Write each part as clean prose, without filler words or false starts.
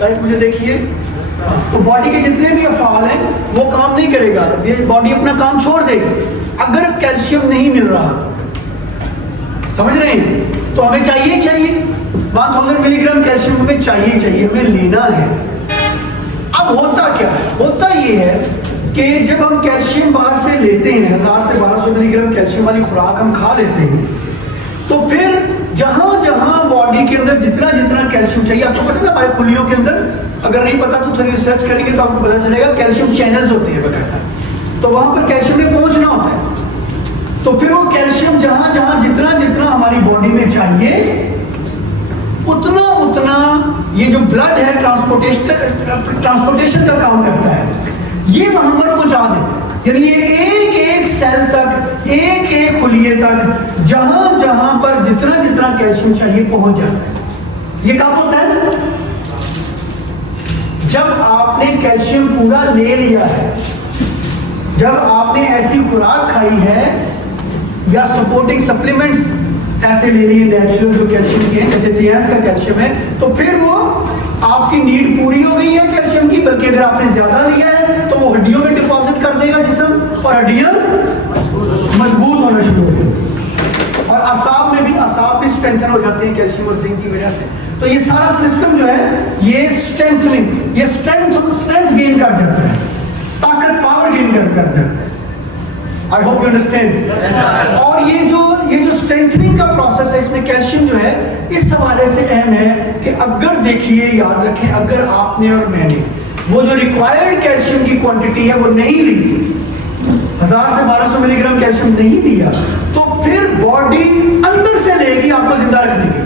Right, मुझे देखिए, तो बॉडी के जितने भी अफाल हैं वो काम नहीं करेगा, ये बॉडी अपना काम छोड़ देगी अगर कैल्शियम नहीं मिल रहा तो। समझ रहे हैं? तो हमें चाहिए 1000 मिलीग्राम कैल्शियम हमें चाहिए, हमें लेना है। अब होता क्या है? होता ये है कि जब हम कैल्शियम बाहर से लेते हैं, 1000 से 1200 मिलीग्राम कैल्शियम वाली खुराक हम खा लेते हैं, तो फिर जहां जहां बॉडी के अंदर जितना जितना कैल्शियम चाहिए, आपको पता है हमारे खुलियों के अंदर, अगर नहीं पता तो थोड़ी रिसर्च करेंगे तो आपको पता चलेगा, कैल्शियम चैनल्स होते हैं बकायदा, तो वहां पर कैल्शियम में पहुंचना होता है। तो फिर वो कैल्शियम जहां जहां जितना जितना हमारी बॉडी में चाहिए उतना उतना ये जो ब्लड है ट्रांसपोर्टेशन का काम करता है, ये वहां पर पहुंचा देता है। यानी ये एक एक सेल तक, एक एक खुलिये तक, जहां जहां पर जितना जितना कैल्शियम चाहिए पहुंच जाता है। ये काम होता है जब आपने कैल्शियम पूरा ले लिया है, जब आपने ऐसी खुराक खाई है या सपोर्टिंग सप्लीमेंट्स ऐसे ले लिए नेचुरल जो कैल्शियम के, जैसे टीएनएस का कैल्शियम है, तो फिर वो आपकी नीड पूरी हो गई है कैल्शियम की। बल्कि अगर आपने ज्यादा लिया है तो वो हड्डियों में डिपॉजिट कर देगा जिस्म, और हड्डियां मजबूत होना शुरू हो गई, और असाब भी स्ट्रेंथन हो जाते हैं कैल्शियम और जिंक की वजह से। तो ये सारा सिस्टम जो है ये स्ट्रेंथनिंग, ये स्ट्रेंथ गेन कर जाता है, ताकत पावर गेन कर जाता है। I hope you understand. और ये जो स्ट्रेंथनिंग का प्रोसेस है, इसमें कैल्शियम जो है इस हवाले से अहम है कि अगर देखिए, याद रखें, अगर आपने और मैंने वो जो रिक्वायर्ड कैल्शियम की क्वांटिटी है वो नहीं ली, 1000 से 1200 मिलीग्राम कैल्शियम नहीं दिया, तो फिर बॉडी अंदर से लेगी आपको जिंदा रखने के,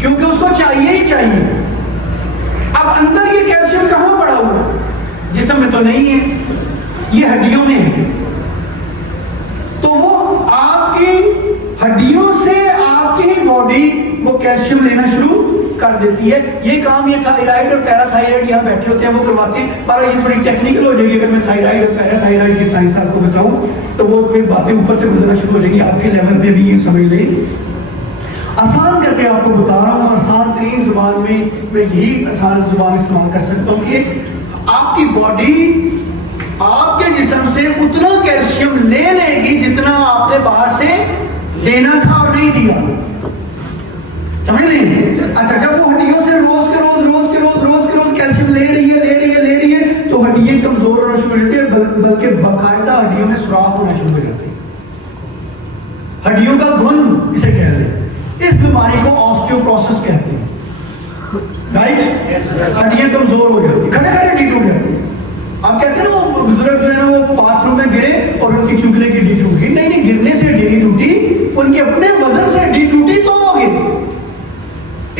क्योंकि उसको चाहिए ही चाहिए। अब अंदर ये कैल्शियम कहां पड़ा हुआ है? जिस्म में तो नहीं है, ये हड्डियों में है। तो वो आपकी हड्डियों से आपकी बॉडी वो कैल्शियम लेना शुरू कर देती है। ये काम ये थायराइड और पैराथायराइड यहाँ बैठे होते हैं वो करवाते हैं, पर ये थोड़ी टेक्निकल हो जाएगी। अगर मैं थायराइड और पैराथायराइड की साइंस आपको बताऊं तो वो फिर बातें ऊपर से गुजरना शुरू हो जाएगी, आपके लेवल पे भी ये समझ लें। आसान करके आपको बता रहा हूँ, आसान तरीन जुबान में मैं यही आसान जुबान इस्तेमाल कर सकता हूँ कि आपकी बॉडी आपके जिस्म से उतना कैल्शियम ले लेगी जितना आपने बाहर से देना था और नहीं दिया। समझ रहे? अच्छा, जब वो हड्डियों से रोज के रोज कैल्शियम ले रही है तो हड्डियां कमजोर होना शुरू हो जाती है, बल्कि बाकायदा हड्डियों में सुराख होना शुरू हो जाती है। हड्डियों का घुन इसे कहते हैं। इस बीमारी को ऑस्टियोपोरोसिस कहते हैं, राइट? हड्डियां कमजोर हो जाती है, खड़े हड्डी टूट जाती है। आप कहते हैं ना वो बुजुर्ग जो है ना वो बाथरूम में गिरे और उनकी चुगने की हड्डी टूट गई। नहीं, गिरने से हड्डी नहीं टूटी, उनके अपने वजन से हड्डी टूटी तो वो गिरी।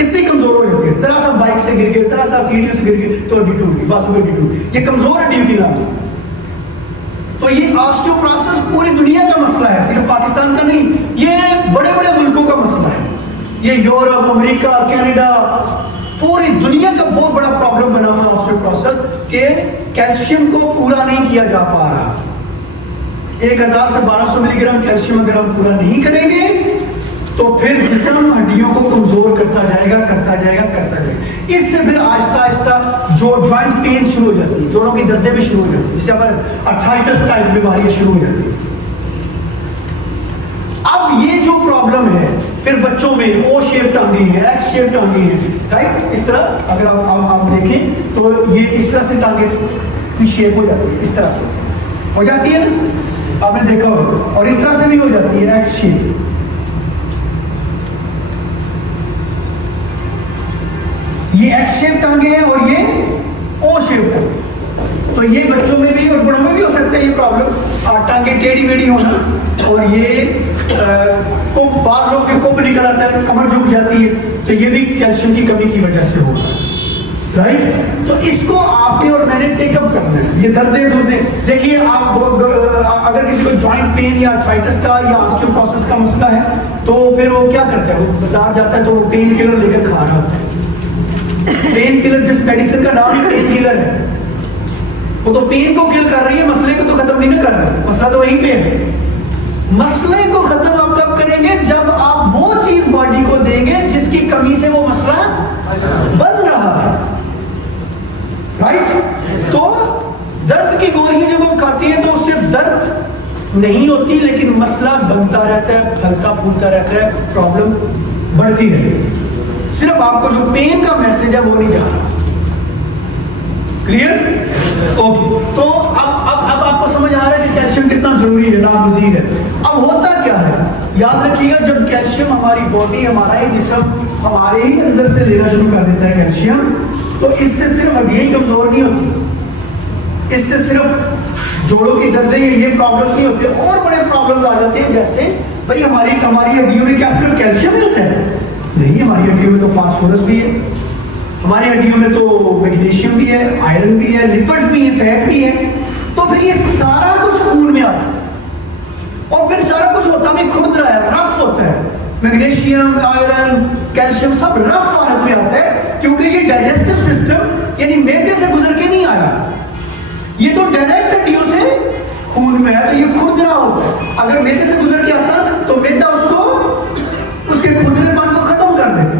इतनी कमजोर हो जाती है, जरा सा बाइक से गिर गए, जरा सा सीढ़ियों से गिर गए तो हड्डी टूट गई, बाथरूम में हड्डी टूट गई। ये कमजोर हड्डियों की नाम है। तो ये ऑस्टियोपोरोसिस पूरी दुनिया का मसला है, सिर्फ पाकिस्तान का नहीं, ये बड़े बड़े मुल्कों का मसला है। ये यूरोप, अमेरिका, कनाडा, पूरी दुनिया का बहुत बड़ा प्रॉब्लम बना हुआ ऑस्टियोपोरोसिस के कैल्शियम को पूरा नहीं किया जा पा रहा। 1000 से 1200 मिलीग्राम कैल्शियम अगर हम पूरा नहीं करेंगे तो फिर जिस्म हड्डियों को कमजोर करता जाएगा। इससे फिर आहिस्ता आहिस्ता जो जॉइंट पेन शुरू हो जाती है, जोड़ों की दर्दें भी शुरू हो जाती है, जिससे हमारे अर्थराइटिस टाइप बीमारियां शुरू हो जाती है। अब ये जो प्रॉब्लम है फिर बच्चों में ओ शेप टांगे हैं, एक्स शेप टांगे हैं, राइट? इस तरह अगर आप देखें तो ये इस तरह से टांगे की शेप हो जाती है, इस तरह से हो जाती है ना, आपने देखा होगा। और इस तरह से भी हो जाती है एक्स शेप। ये एक्स शेप टांगे हैं और ये ओ शेप टांगे। तो ये बच्चों में भी और बड़ों में भी हो सकता है ये प्रॉब्लम, टांगे टेढ़ी मेढ़ी होना, और ये बाज़ लोग के कुंभ निकल आता है, कमर झुक जाती है, तो ये भी कैल्शियम की कमी की वजह से होगा, राइट? तो इसको आपने और मैंने टेकअप करना है। ये दर्दें देखिए, आप अगर किसी को जॉइंट पेन या अर्थराइटिस का या ऑस्टियोपोरोसिस का मसला है तो फिर वो क्या करता है, वो बाजार जाता है तो वो पेन किलर लेकर खा रहा होता है। पेन किलर, जिस मेडिसिन का नाम ही पेन किलर है, वो तो पेन को किल कर रही है, मसले को तो खत्म नहीं कर रहा है। मसला तो वहीं पे है। मसले को खत्म आप कब करेंगे? जब आप वो चीज बॉडी को देंगे जिसकी कमी से वो मसला बन रहा है। नहीं होती, लेकिन मसला बनता रहता है, फलता फूलता रहता है, प्रॉब्लम बढ़ती रहती है। सिर्फ आपको जो पेन का मैसेज है वो नहीं जा रहा। क्लियर? ओके, तो अब आपको समझ आ रहा है कि कैल्शियम कितना जरूरी है, नागुज़ीर है। अब होता क्या है, याद रखिएगा, जब कैल्शियम हमारी बॉडी, हमारा ही जिस्म हमारे ही अंदर से लेना शुरू कर देता है कैल्शियम, तो इससे सिर्फ हड्डियां ही कमजोर नहीं होती, इससे सिर्फ जोड़ों की दर्दें ये प्रॉब्लम नहीं होती, और बड़े प्रॉब्लम्स आ जाते हैं। जैसे भाई हमारी हड्डियों में क्या सिर्फ कैल्शियम ही होता है? नहीं, हमारी हड्डियों में तो फास्फोरस भी है, हमारी हड्डियों में तो मैग्नीशियम भी है, आयरन भी है, लिपिड्स भी है, फैट भी है। तो फिर ये सारा कुछ खून में आता है, और फिर सारा कुछ होता भी खुरदरा है, रफ होता है। मैग्नीशियम, आयरन, कैल्शियम सब रफ हालत में आता है, क्योंकि ये डाइजेस्टिव सिस्टम यानी मैदे से गुजर के नहीं आया, ये तो डायरेक्ट हड्डियों से खून में है, तो ये खुरदरा होता है। अगर मैदे से गुजर के आता तो मैदा उसको, उसके खुरदरेपन को खत्म कर देता,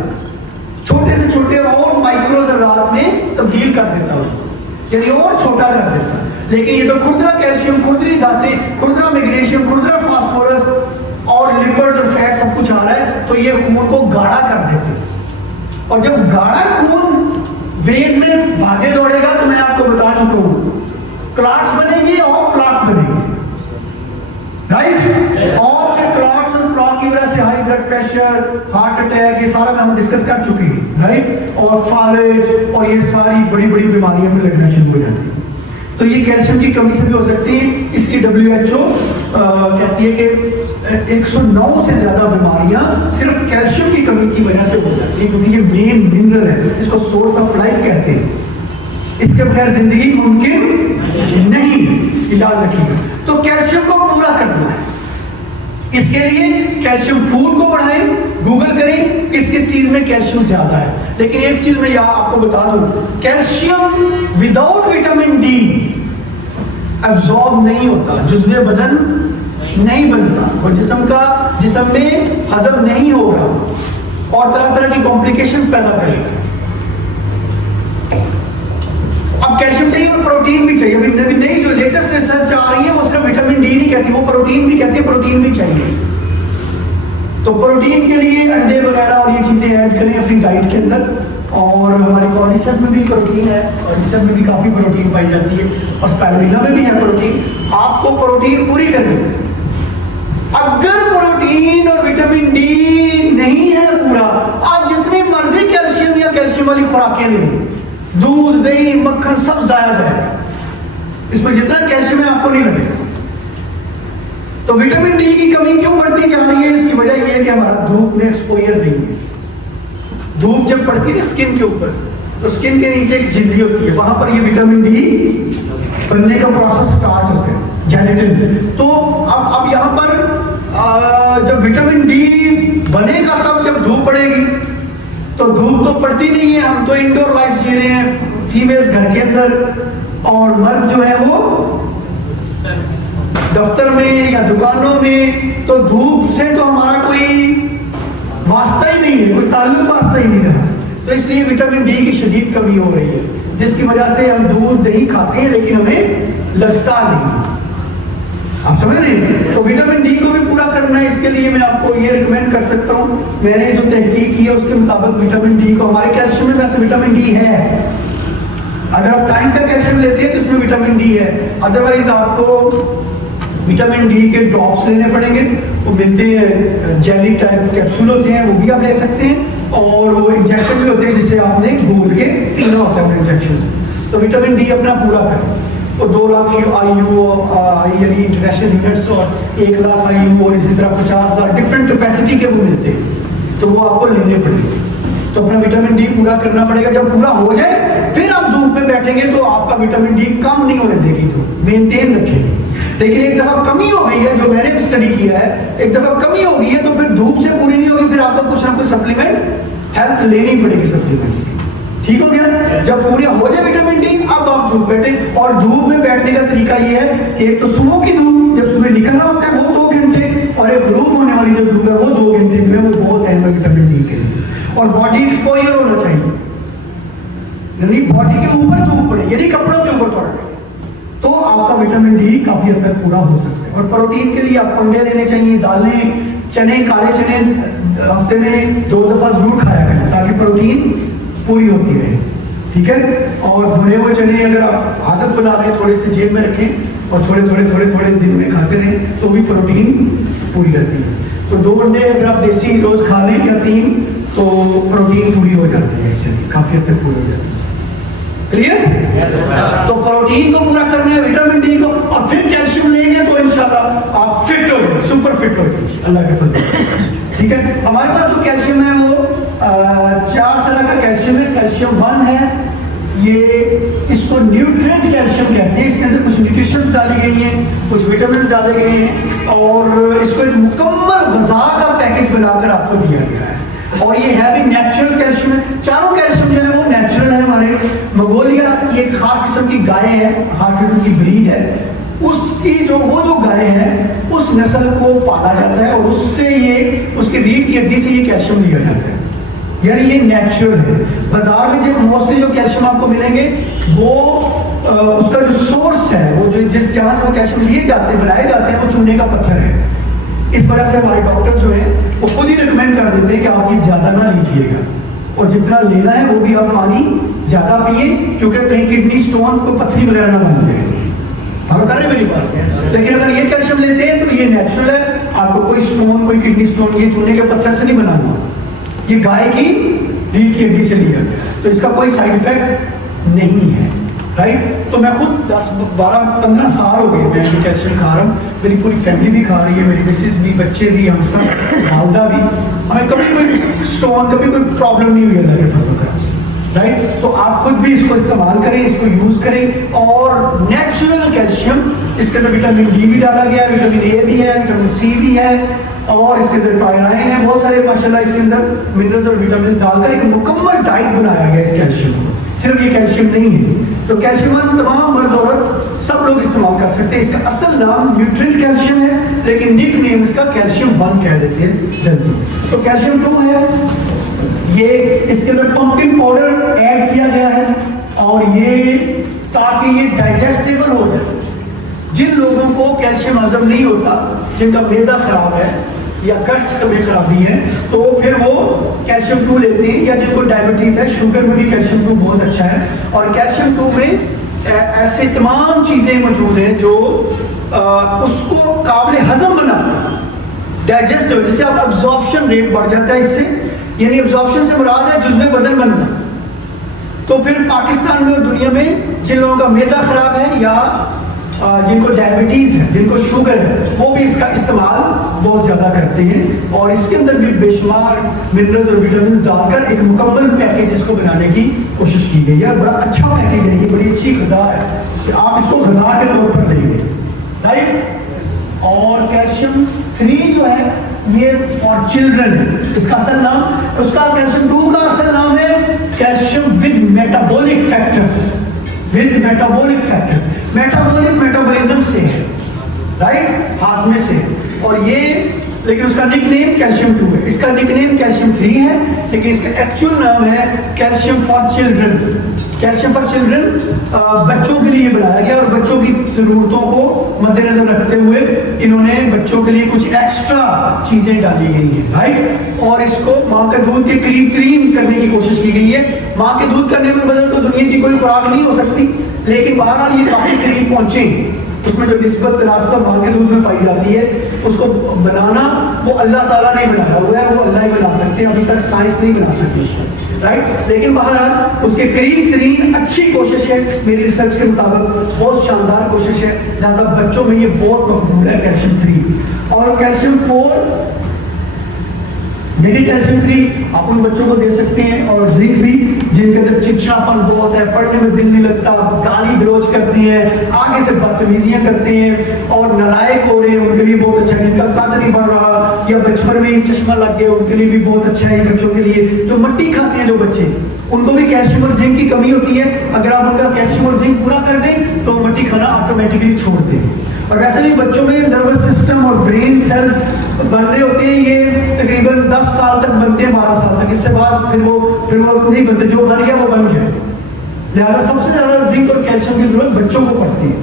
छोटे से छोटे और माइक्रो ज़रात में तब्दील कर देता उसको, यानी और छोटा कर देता। लेकिन ये तो खुरदरा कैल्शियम, खुरदरी धातें, खुरदरा मैग्नीशियम, खुरदरा फास्फोरस और लिपिड और फैट सब कुछ आ रहा है, तो ये खून को गाढ़ा कर देते। और जब गाढ़ा खून वेन में भागे दौड़ेगा, तो मैं आपको बता चुका हूं, क्लॉट्स बनेगी और प्लाक बनेगी, राइट? और फिर क्लॉट्स और प्लाक की वजह से high blood pressure, heart attack, ये सारा हम डिस्कस कर चुके हैं, राइट? और फालेज और ये सारी बड़ी बड़ी बीमारियां में लगना शुरू हो जाती है। तो ये कैल्शियम की कमी से भी हो सकती है, इसलिए WHO कहती है कि 109 से ज्यादा बीमारियां सिर्फ कैल्शियम की कमी की वजह से हो जाती है, क्योंकि ये मेन मिनरल है, इसको सोर्स ऑफ लाइफ कहते हैं, इसके बगैर जिंदगी मुमकिन नहीं, याद रखिएगा। तो कैल्शियम को पूरा करना है, इसके लिए कैल्शियम फूड को बढ़ाएं, गूगल करें किस किस चीज में कैल्शियम ज्यादा है। लेकिन एक चीज मैं यहाँ आपको बता दूं, calcium without vitamin D absorb नहीं होता, जुज़्वे बदन नहीं बनता, और जिस्म में हजम नहीं होगा और तरह तरह की कॉम्प्लिकेशन पैदा करेगा। अब कैल्शियम चाहिए और प्रोटीन भी चाहिए। अभी नई जो लेटेस्ट रिसर्च आ रही है वो सिर्फ विटामिन डी नहीं कहती, वो प्रोटीन भी कहती है, प्रोटीन भी चाहिए। तो प्रोटीन के लिए अंडे वगैरह और ये चीजें ऐड करें अपनी डाइट के अंदर। और हमारी कॉर्डिसेप में भी प्रोटीन है, कॉर्डिसेप में भी काफी प्रोटीन पाई जाती है, और स्पाइरुलिना में भी है प्रोटीन। आपको प्रोटीन पूरी करनी है। अगर प्रोटीन और विटामिन डी नहीं है पूरा, आप जितनी मर्जी कैल्शियम या कैल्शियम वाली खुराकें लें, दूध, दही, मक्खन सब जाया जाएगा, इसमें जितना कैल्शियम है आपको नहीं लगेगा। तो विटामिन डी की कमी क्यों बढ़ती जा रही है? इसकी वजह यह है कि हमारा धूप में एक्सपोजर नहीं है। धूप जब पड़ती है स्किन के ऊपर, तो स्किन के नीचे एक झिल्ली होती है, वहां पर ये विटामिन डी बनने का प्रोसेस स्टार्ट होता है, जेलेटिन। तो अब यहाँ पर जब विटामिन डी बनेगा तब जब धूप पड़ेगी, तो धूप तो पड़ती नहीं है, हम तो इंडोर लाइफ जी रहे हैं, फीमेल्स घर के अंदर, और मर्द जो है वो दफ्तर में या दुकानों में। तो धूप से तो हमारा कोई वास्ता ही नहीं है, कोई ताल्लुक वास्ता ही नहीं रहा। तो इसलिए विटामिन डी की शदीद कमी हो रही है, जिसकी वजह से हम दूध दही खाते हैं लेकिन हमें लगता नहीं। आप समझ रहे हैं? तो विटामिन डी को भी पूरा करना है। इसके लिए मैं आपको ये रिकमेंड कर सकता हूँ, मैंने जो तहकीक की है उसके मुताबिक विटामिन डी को, हमारे कैल्शियम में वैसे विटामिन डी है, अगर आप टाइम्स का कैल्शियम लेते हैं तो इसमें विटामिन डी है। अदरवाइज आपको विटामिन डी के ड्रॉप्स लेने पड़ेंगे, वो मिलते हैं, जेली टाइप कैप्सूल होते हैं, वो भी आप ले सकते हैं, और वो इंजेक्शन भी होते हैं जिससे आपने घूल के पीना होता है इंजेक्शन। तो विटामिन डी अपना पूरा करें। तो 2 लाख IU यानी इंटरनेशनल यूनिट्स और 1 लाख IU और इसी तरह 50,000 डिफरेंट कैपेसिटी के वो मिलते हैं, तो वो आपको लेने पड़ेंगे। तो अपना विटामिन डी पूरा करना पड़ेगा। जब पूरा हो जाए फिर आप धूप में बैठेंगे तो आपका विटामिन डी कम नहीं होने देगी, तो मेंटेन रखेंगे। लेकिन एक दफा कमी हो गई है, जो मैंने स्टडी किया है, एक दफा कमी हो गई है तो फिर धूप से पूरी नहीं होगी, फिर आपको कुछ ना कुछ सप्लीमेंट हेल्प लेनी पड़ेगी सप्लीमेंट्स की। ठीक हो गया? जब पूरे हो जाए विटामिन डी, अब आप धूप बैठे। और धूप में बैठने का तरीका ये है कि एक तो सुबह की धूप, जब सुबह निकलना होता है वो 2 घंटे, और एक ग्रूप होने वाली जो धूप है वो 2 घंटे में, वो बहुत अहम है विटामिन डी के लिए। और बॉडी एक्सपोजर होना चाहिए, यानी बॉडी के ऊपर धूप पड़े, यानी कपड़ों के ऊपर पड़ रही, तो आपका विटामिन डी काफी हद तक पूरा हो सकता है। और प्रोटीन के लिए आपको अंडे लेने चाहिए, दालें, चने, काले चने हफ्ते में 2 दफा जरूर खाया करें ताकि प्रोटीन पूरी होती रहे, ठीक है। और भुने हुए चने अगर आप आदत बना लें, थोड़े से जेब में रखें और थोड़े थोड़े दिन में खाते रहें तो भी प्रोटीन पूरी रहती है। तो 2 अंडे अगर आप देसी रोज खा लें या 3 तो प्रोटीन पूरी हो जाती है, इससे काफी हद तक पूरी हो जाती है। क्लियर? तो प्रोटीन को पूरा करना है, विटामिन डी को, और फिर कैल्शियम लेंगे तो इंशाल्लाह आप फिट हो जाए, सुपर फिट हो जाए अल्लाह के फजल से, ठीक है। हमारे पास जो कैल्शियम है वो 4 तरह का कैल्शियम है। कैल्शियम 1 है, ये इसको न्यूट्रिएंट कैल्शियम कहते हैं। इसके अंदर कुछ न्यूट्रिशंस डाली गई हैं, कुछ विटामिन डाले गए हैं और इसको एक मुकम्मल ग़िज़ा का पैकेज बनाकर आपको दिया गया है। और ये है भी नेचुरल कैल्शियम है। चारों कैल्शियम जो है वो नेचुरल है। हमारे मंगोलिया की एक खास किस्म की गाय है, खास किस्म की ब्रीड है, उसकी जो गाय है उस नस्ल को पाला जाता है और उससे ये उसकी रीढ़ की हड्डी से ये कैल्शियम लिया जाता है, यानी ये नेचुरल है। बाजार में जो मोस्टली जो कैल्शियम आपको मिलेंगे वो उसका जो सोर्स है, वो जो जिस जगह से वो कैल्शियम लिए जाते हैं, बनाए जाते हैं, वो चूने का पत्थर है। इस वजह से हमारे डॉक्टर्स जो है वो खुद ही रिकमेंड कर देते हैं कि आप ये ज्यादा ना लीजिएगा और जितना लेना है वो भी आप पानी ज्यादा पिए, क्योंकि कहीं किडनी स्टोन को पथरी वगैरह ना बन जाए। हम कर रहे मेरी बात है, लेकिन अगर ये कैल्शियम लेते हैं तो ये नेचुरल है, आपको कोई स्टोन, कोई किडनी स्टोन ये चूने के पत्थर से नहीं बना हुआ, ये गाय की रीढ़ की हड्डी से लिया गया, तो इसका कोई साइड इफेक्ट नहीं है, राइट। तो मैं खुद 10, 12, 15 साल हो गए मैं ये कैल्शियम खा रहा हूँ, मेरी पूरी फैमिली भी खा रही है, मेरी मिसेज भी, बच्चे भी, हम सब, वालदा भी, हमें कभी कोई स्टोन, कभी कोई प्रॉब्लम नहीं हुई अल्लाह के फजल से, राइट। तो आप खुद भी इसको इस्तेमाल करें, इसको यूज करें। और नेचुरल कैल्शियम, इसके अंदर विटामिन डी भी डाला गया है, विटामिन ए भी है, विटामिन सी भी है और इसके अंदर टायराइन है, बहुत सारे माशाल्लाह इसके अंदर मिनरल्स और विटामिन डालकर एक मुकम्मल डाइट बनाया गया इस कैल्शियम को। सिर्फ ये कैल्शियम नहीं है, तो कैल्शियम तमाम मर्द औरत सब लोग इस्तेमाल कर सकते हैं। इसका असल नाम न्यूट्रिएंट कैल्शियम है, लेकिन निक नेम इसका कैल्शियम 1 कह देते हैं जल्दी। तो कैल्शियम 2 है, ये इसके अंदर पंपकिन पाउडर ऐड किया गया है और ये ताकि ये डाइजेस्टेबल हो जाए। जिन लोगों को कैल्शियम हजम नहीं होता, जिनका मैदा खराब है या गट्स में खराबी है, तो फिर वो कैल्शियम 2 लेते हैं, या जिनको डायबिटीज है, शुगर में भी कैल्शियम 2 बहुत अच्छा है। और कैल्शियम 2 में ऐसे तमाम चीजें मौजूद हैं जो उसको काबिल हजम बनाते हैं, डाइजेस्ट, जिससे आप अब्जॉर्प्शन रेट बढ़ जाता है इससे, यानी अब्जॉर्प्शन से मुराद है जुज़्वे बदन बनना। तो फिर पाकिस्तान में और दुनिया में जिन लोगों का मैदा खराब है या जिनको डायबिटीज है, जिनको शुगर है, वो भी इसका इस्तेमाल बहुत ज्यादा करते हैं और इसके अंदर भी बेशुमार मिनरल्स और विटामिन डालकर एक मुकम्मल पैकेज इसको बनाने की कोशिश की गई है। बड़ा अच्छा पैकेज है, ये बड़ी अच्छी ग़िज़ा है कि आप इसको ग़िज़ा के तौर पर लेंगे, राइट। और कैल्शियम 3 जो है ये फॉर चिल्ड्रन, इसका असल नाम, उसका कैल्शियम 2 का असल नाम है calcium with metabolic factors, with metabolic factors. Metabolism से है, राइट, हाजमे से। और ये, लेकिन उसका निकनेम कैल्शियम 2 है, इसका निकनेम कैल्शियम 3 है, लेकिन इसका एक्चुअल नाम है calcium for children. Calcium for children बच्चों के लिए बनाया गया और बच्चों की जरूरतों को मद्देनजर रखते हुए इन्होंने बच्चों के लिए कुछ एक्स्ट्रा चीजें डाली गई हैं, राइट। और इसको माँ के दूध के करीब तरीन करने की कोशिश की गई है। माँ के दूध करने में बदल तो दुनिया की कोई खुराक नहीं हो सकती, लेकिन बहरहाल ये काफी करीब पहुंचे, उसमें जो निस्बत तनासब माँ के दूध में पाई जाती है, उसको बनाना वो अल्लाह ताला ने बनाया हुआ है, वो अल्लाह ही बना सकते हैं, अभी तक साइंस नहीं बना सकती उसको, राइट। लेकिन बहरहाल उसके करीब तरीन अच्छी कोशिश है, मेरी रिसर्च के मुताबिक बहुत शानदार कोशिश है, लिहाजा बच्चों में ये बहुत मकबूल है कैल्शियम 3। और कैल्शियम 4 देखिए, कैल्शियम 3 आप उन बच्चों को दे सकते हैं, और जिंक भी, जिनके अंदर चिड़चिड़ापन बहुत है, पढ़ने में दिल नहीं लगता, गाली गलौज करते हैं, आगे से बदतमीजियां करते हैं और नालायक हो रहे हैं, उनके लिए बहुत अच्छा है। जिनका कद नहीं बढ़ रहा या बचपन में चश्मा लग गया, उनके लिए भी बहुत अच्छा है। बच्चों के लिए जो मट्टी खाते हैं जो बच्चे, उनको भी कैल्शियम और जिंक की कमी होती है। अगर आप उनका कैल्शियम और जिंक पूरा कर दें तो मट्टी खाना ऑटोमेटिकली छोड़ दें। और वैसे भी बच्चों में नर्वस सिस्टम और ब्रेन सेल्स बन रहे होते हैं, ये तकरीबन 10 साल तक बनते हैं, 12 साल तक, इससे बाद फिर वो नहीं बनते, जो बन गया वो बन गया। लिहाजा सबसे ज्यादा जिंक और कैल्शियम की जरूरत बच्चों को पड़ती है,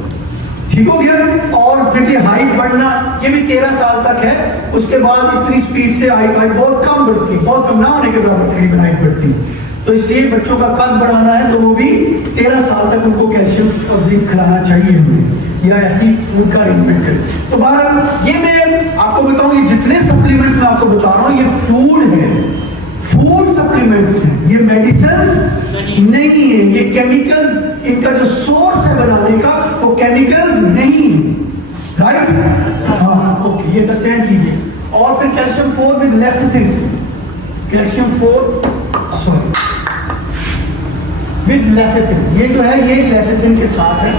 ठीक हो गया। और फिर ये हाइट बढ़ना, ये भी 13 साल तक है, उसके बाद इतनी स्पीड से हाइट बहुत कम बढ़ती है, बहुत कम ना होने के बराबर तकरीबन हाइट बढ़ती है। तो इसलिए बच्चों का कद बढ़ाना है तो वो भी 13 साल तक उनको कैल्शियम और जिंक खिलाना चाहिए हमें, या ऐसी फूड का अरेंजमेंट करें। तो बहरहाल ये मैं आपको बताऊं, ये जितने सप्लीमेंट्स मैं आपको बता रहा हूँ ये फूड है, फूड सप्लीमेंट्स हैं, ये मेडिसिन नहीं है, ये केमिकल्स, इनका जो सोर्स है बनाने का वो केमिकल्स नहीं है, राइट? हाँ, ओके, ये अंडरस्टैंड कीजिए। और फिर calcium 4 with lecithin, calcium 4 sorry with lecithin, ये जो है ये लेसिथिन के साथ है,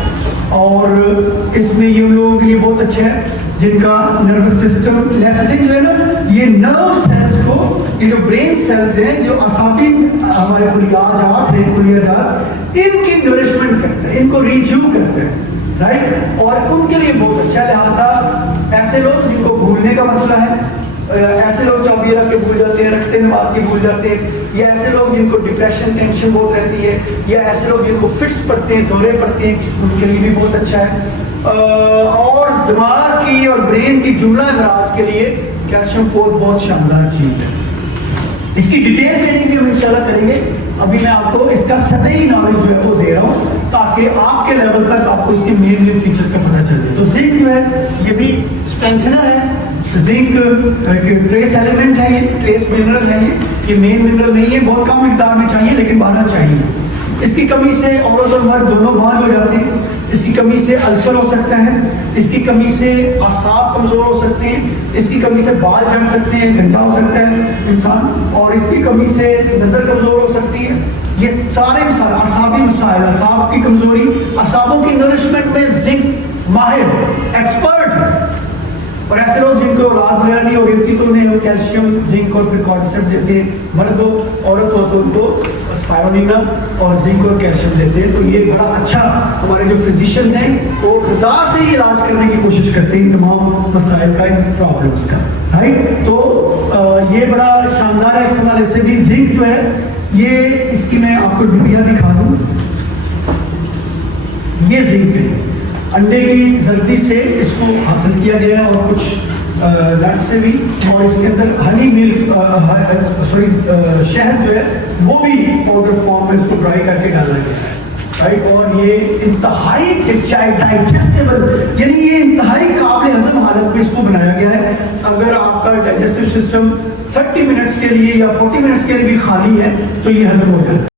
और इसमें ये उन लोगों के लिए बहुत अच्छा है जिनका नर्वस सिस्टम, लेसिथिन जो है ना ये नर्व सेल्स को, ये जो ब्रेन सेल्स हैं, जो असाबी हमारे कुलियाजात हैं, कुलियाजात, इनकी नरिशमेंट करते हैं, इनको रिज्यू करते हैं, राइट? और उनके लिए बहुत अच्छा है। लिहाजा ऐसे लोग जिनको भूलने का मसला है, ऐसे लोग चाबी रख के भूल जाते हैं, रखते नमाज के भूल जाते हैं, या ऐसे लोग जिनको डिप्रेशन टेंशन बहुत रहती है, या ऐसे लोग जिनको फिट्स पड़ते हैं, दौरे पड़ते हैं, उनके लिए भी बहुत अच्छा है। और दिमाग की और ब्रेन की जुमला अमराज के लिए कैल्शियम 4 बहुत शानदार चीज है। इसकी डिटेल ट्रेनिंग भी हम इंशाल्लाह करेंगे। अभी मैं आपको इसका सतही नॉलेज जो है वो दे रहा हूँ ताकि आपके लेवल तक आपको इसके मेन फीचर्स का पता चले। तो जिंक जो है ये भी स्ट्रेंथनर है, जिंक ट्रेस एलिमेंट है, ये ट्रेस मिनरल है, ये मेन मिनरल नहीं है, बहुत कम मिकदार में चाहिए लेकिन बढ़ना चाहिए। इसकी कमी से औरत और मर्द दोनों बांझ हो जाते हैं, इसकी कमी से अल्सर हो सकता है, इसकी कमी से असाब कमजोर हो सकते हैं, इसकी कमी से बाल झड़ सकते हैं, गंजा हो सकता है इंसान, और इसकी कमी से नजर कमजोर हो सकती है। ये सारे मसाइल, असाबी मसाइल, असाब की कमजोरी, असाबों की नरिशमेंट में जिंक माहिर, एक्सपर्ट। और ऐसे लोग जिनको औलाद वगैरह नहीं हो रही होती तो उन्हें वो कैल्शियम, जिंक और फिर कॉर्टिसोन देते हैं, मर्द हो औरत हो तो उनको स्पाइरुलिना और जिंक और कैल्शियम देते हैं। तो ये बड़ा अच्छा, हमारे जो फिजिशियंस हैं वो ग़िज़ा से ही इलाज करने की कोशिश करते हैं तमाम मसाइल का, इन प्रॉब्लम्स का, राइट? तो ये बड़ा शानदार है। इस हवाले से भी जिंक जो है ये, इसकी मैं आपको डिबिया दिखा दूँ, ये जिंक है, अंडे की जर्दी से इसको हासिल किया गया है और कुछ नट्स से भी, और इसके अंदर हनी मिल्क, सॉरी शहद जो है वो भी पाउडर फॉर्म में इसको ड्राई करके डाला गया है, राइट? और ये इंतहाई डाइजेस्टेबल, यानी ये इंतहाई काबिल हजम हालत में इसको बनाया गया है। अगर आपका डाइजेस्टिव सिस्टम 30 मिनट्स के लिए या 40 मिनट्स के लिए भी खाली है तो ये हजम हो जाता है।